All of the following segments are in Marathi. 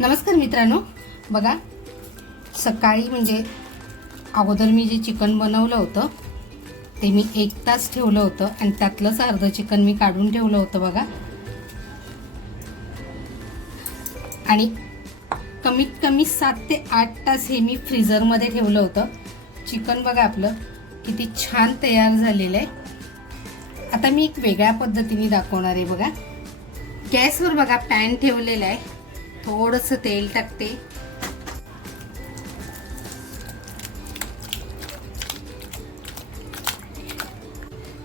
नमस्कार मित्रांनो. बघा सकाळी म्हणजे अगोदर मी जे चिकन बनवलं होतं ते मी एक तास ठेवलं होतं आणि त्यातलंच अर्धं चिकन मी काढून ठेवलं होतं बघा. आणि कमीत कमी सात ते आठ तास हे मी फ्रीझरमध्ये ठेवलं होतं. चिकन बघा आपलं किती छान तयार झालेलं आहे. आता मी एक वेगळ्या पद्धतीने दाखवणार आहे बघा. गॅसवर बघा पॅन ठेवलेला आहे. थोडंसं तेल टाकते.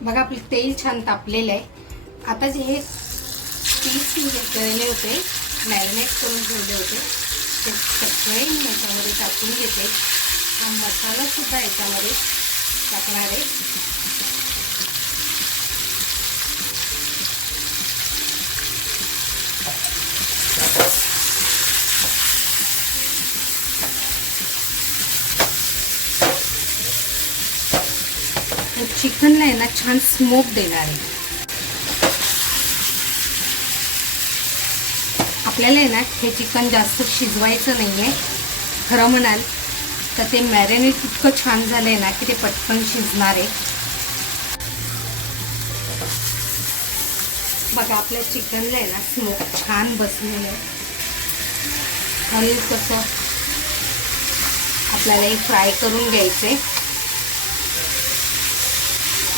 बघा आपले तेल छान तापलेलं आहे. आता जे हे पीस केलेले होते मॅरिनेट करून ठेवले होते ते सगळे याच्यामध्ये टाकून घेते. हा मसाला सुद्धा याच्यामध्ये टाकणार आहे. चिकनला आहे ना छान स्मोक देणार आहे. आपल्याला आहे ना हे चिकन जास्त शिजवायचं नाही आहे खरं म्हणाल तर ते मॅरिनेट इतकं छान झालं आहे ना की ते पटकन शिजणार आहे. बघा आपल्या चिकनला आहे ना स्मोक छान बसलेलं आहे. हलकसं आपल्याला हे फ्राय करून घ्यायचं आहे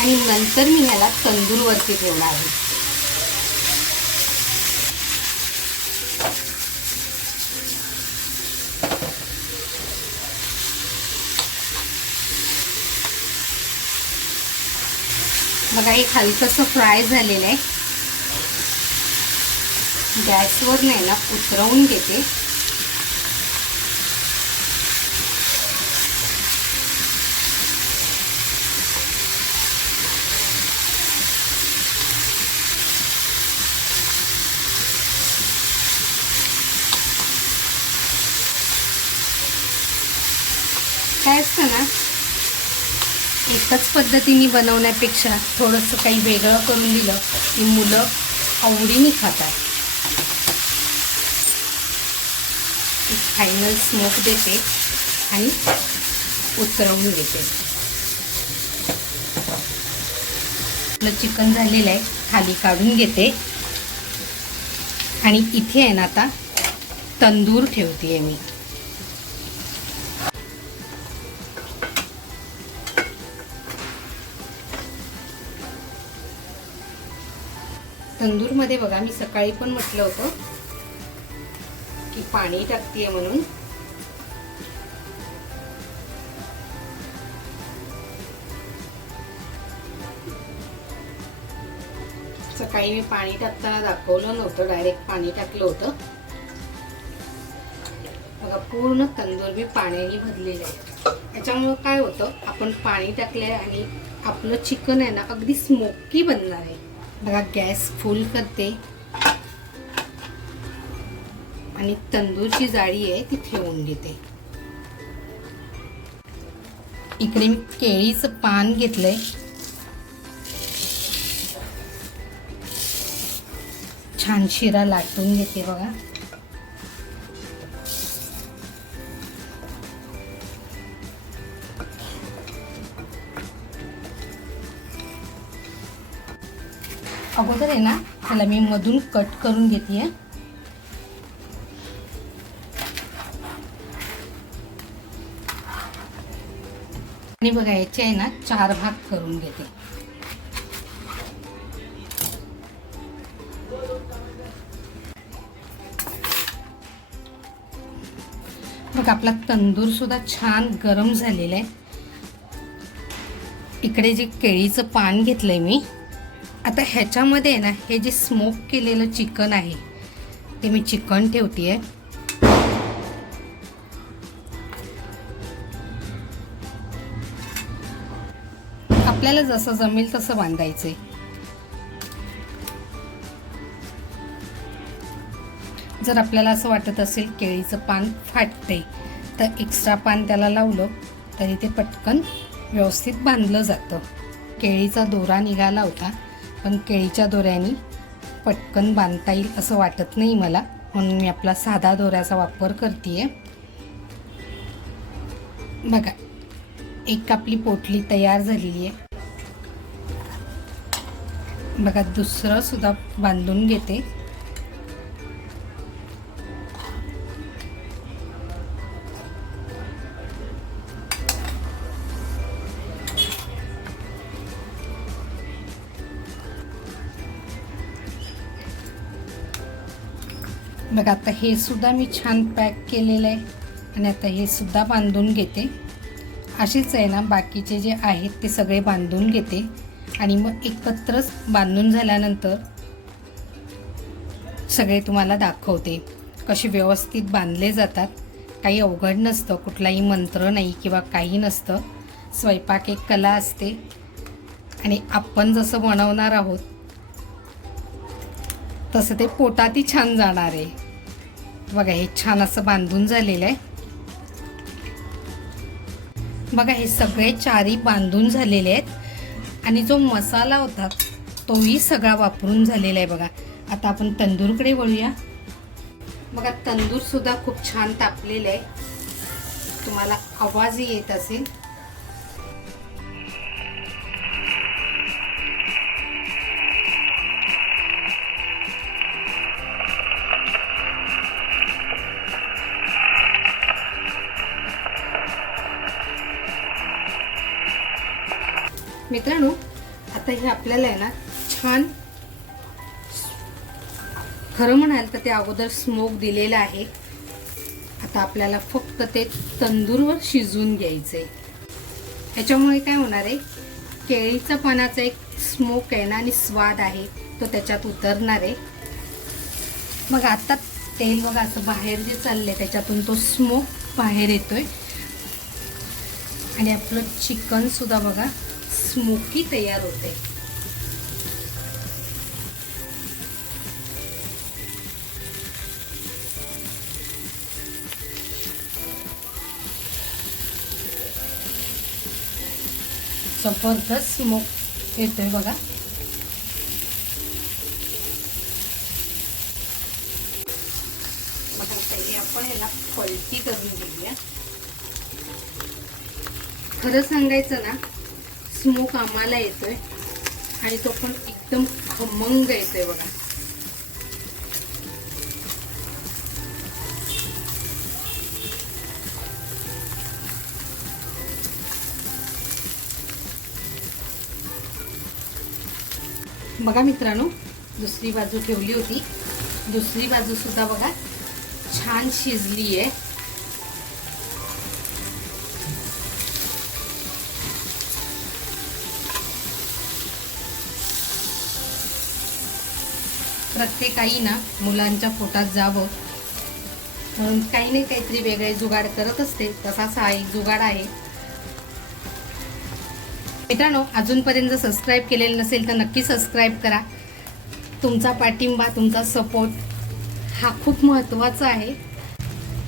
आणि नंतर मी ह्याला तंदूरवरती ठेवणार आहे. बघा एक हलकंसं फ्राय झालेलं आहे. गॅसवर नाही ना उतरवून घेते. काय असतं ना एकाच पद्धतीने बनवण्यापेक्षा थोडंसं काही वेगळं करून दिलं की मुलं आवडीने खातात. एक फायनल स्मोक देते आणि उतरवून देते. आपलं चिकन झालेलं आहे खाली काढून घेते. आणि इथे आहे ना आता तंदूर ठेवते आहे मी. तंदूरमध्ये बघा मी सकाळी पण म्हटलं होतं की पाणी टाकतीये म्हणून. सकाळी मी पाणी टाकताना दाखवलं नव्हतं डायरेक्ट पाणी टाकलं होतं. बघा पूर्ण तंदूर मी पाण्याने भरलेलं आहे. त्याच्यामुळं काय होतं आपण पाणी टाकलंय आणि आपलं चिकन आहे ना अगदी स्मोकी बनणार आहे. बघा गॅस फुल करते. आणि तंदूरची जाळी आहे ती ठेवून घेते. इकडे मी केळीचं पान घेतलंय. छान शिरा लाटून घेते बघा. अगोदर आहे ना त्याला मी मधून कट करून घेते आणि बघा याचे आहे ना चार भाग करून घेते. बघ आपला तंदूर सुद्धा छान गरम झालेला आहे. इकडे जे केळीचं पान घेतलंय मी आता ह्याच्यामध्ये ना हे जे स्मोक केलेलं चिकन आहे ते मी चिकन ठेवते आहे आपल्याला जसं जमेल तसं बांधायचं आहे जर आपल्याला असं वाटत असेल केळीचं पान फाटते तर एक्स्ट्रा पान त्याला लावलं तरी ते पटकन व्यवस्थित बांधलं जातं. केळीचा दोरा निघाला होता. पण केळीच्या दोऱ्यानी पटकन बांधता येईल असं वाटत नाही मला. म्हणून मी आपला साधा दोऱ्याचा वापर करते बघा एक आपली पोटली तयार झालेली आहे. बघा दुसरंसुद्धा बांधून घेते. बघा आता हे सुद्धा मी छान पॅक केलेलं आहे आणि आता हे सुद्धा बांधून घेते. अशीच आहे ना बाकीचे जे आहेत ते सगळे बांधून घेते. आणि मग एकत्रच बांधून झाल्यानंतर सगळे तुम्हाला दाखवते. कसे व्यवस्थित बांधले जातात. काही अवघड नसतं कुठलाही मंत्र नाही किंवा काही नसतं. स्वयंपाक एक कला असते. आणि आपण जसं बनवणार आहोत तसं ते पोटातही छान जाणार आहे. बघा हे छान असं बांधून झालेलं आहे. बघा हे सगळे चारी बांधून झालेले आहेत. आणि जो मसाला होता तोही सगळा वापरून झालेला आहे बघा. आता आपण तंदूरकडे वळूया. बघा तंदूरसुद्धा खूप छान तापलेलं आहे. तुम्हाला आवाजही येत असेल. मित्रांनो आता हे आपल्याला आहे ना छान खरं म्हणाल तर ते अगोदर स्मोक दिलेलं आहे. आता आपल्याला फक्त ते तंदूरवर शिजवून घ्यायचं आहे त्याच्यामुळे काय होणार आहे केळीचा पानाचा एक स्मोक आहे ना आणि स्वाद आहे तो त्याच्यात उतरणार आहे. मग आता तेल बघा असं बाहेर जे चाललंय त्याच्यातून तो स्मोक बाहेर येतोय. आणि आपलं चिकन सुद्धा बघा स्मोकी तयार होते. जबरदस्त स्मोक येतोय बघा. आपण याला पलटी करून घेऊया. खरं सांगायचं ना स्मोक आम्हाला येतोय. आणि तो पण एकदम खमंग येतोय बघा. बघा मित्रांनो दुसरी बाजू ठेवली होती. दुसरी बाजू सुद्धा बघा छान शिजली आहे प्रत्येक ना मुलांच्या पोटात जावं. म्हणून काही नाही काहीतरी वेगळे जुगाड करत असते. तसाच हा एक जुगाड आहे. मित्रांनो अजूनपर्यंत जर सबस्क्राईब केलेलं नसेल तर नक्की सबस्क्राईब करा. तुमचा पाठिंबा तुमचा सपोर्ट हा खूप महत्त्वाचा आहे.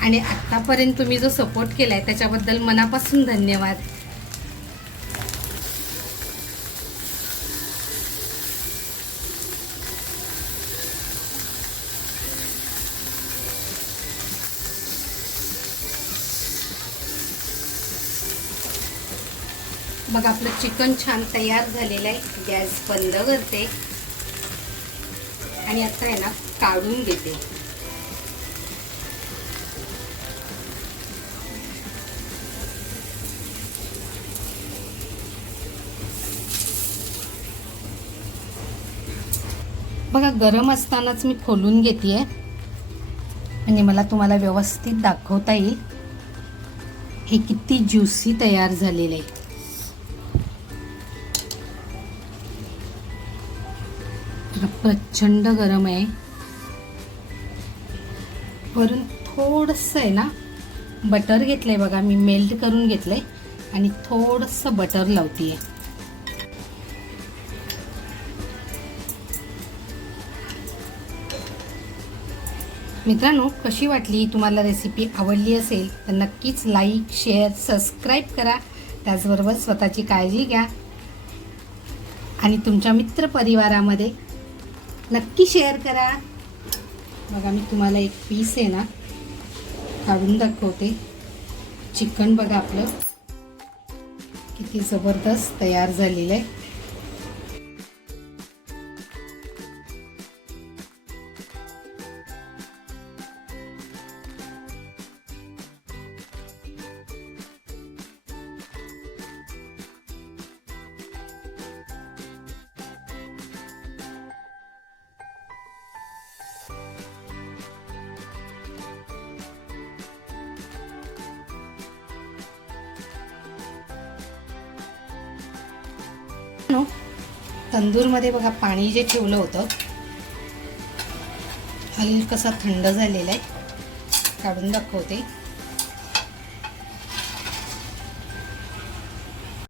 आणि आत्तापर्यंत तुम्ही जो सपोर्ट केला आहे त्याच्याबद्दल मनापासून धन्यवाद. बघा आपलं चिकन छान तयार झालेलं आहे. गॅस बंद करते. आणि आता आहे ना काढून घेते. बघा गरम असतानाच मी खोलून घेते म्हणजे मला तुम्हाला व्यवस्थित दाखवता येईल. हे किती ज्युसी तयार झालेलं आहे. प्रचंड गरम आहे. वरून थोडंसं आहे ना बटर घेतलंय बघा मी मेल्ट करून घेतलंय आणि थोडंसं बटर लावतीये. मित्रांनो कशी वाटली तुम्हाला रेसिपी आवडली असेल तर नक्कीच लाईक शेअर सबस्क्राईब करा. त्याचबरोबर स्वतःची काळजी घ्या. आणि तुमच्या मित्रपरिवारामध्ये नक्की शेअर करा. बघा मी तुम्हाला एक पीस आहे ना काढून दाखवते. चिकन बघा आपलं. किती जबरदस्त तयार झालेलं आहे. तंदूरमध्ये बघा पाणी जे ठेवलं होतं हलकसा थंड झालेला आहे. काढून दाखवते.